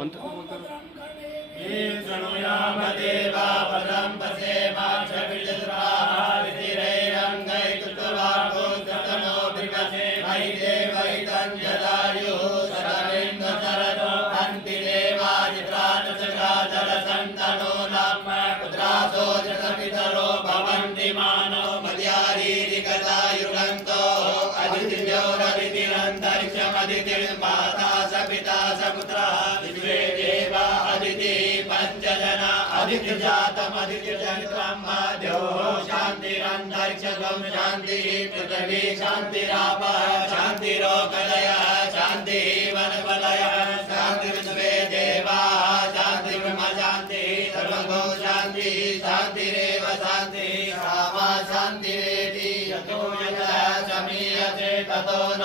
मंत्र शृणुयाम देवा पदं पसेमाक्षविजत्रारितिरैरङ्गैस्तुतवागो सतनो विपसे मयि देवैतञ्जदायुः शरवेन्द्र शरदो हन्ति देवाजित्राटचकाचरसन्तनो नाम पुत्रासो जगपितरो भवन्ति मानो मद्यारीरिकतायुगन्तो अदितिर्माता स पिता स पुत्रः विश्वे देवा अदिति पंचजना अदिति जातम् अदिति जनितम् द्योः शान्तिरन्तरिक्षं शान्तिः पृथिवी शान्तिरापः शान्तिरोकलयः शान्तिः वनवलयः शान्तिर्विश्वे देवाः शान्तिर्ब्रह्म शान्तिः सर्वगो शान्तिः शान्तिरेव शान्तिः सामा शान्तिरेति यतो यतः समीयते ततो न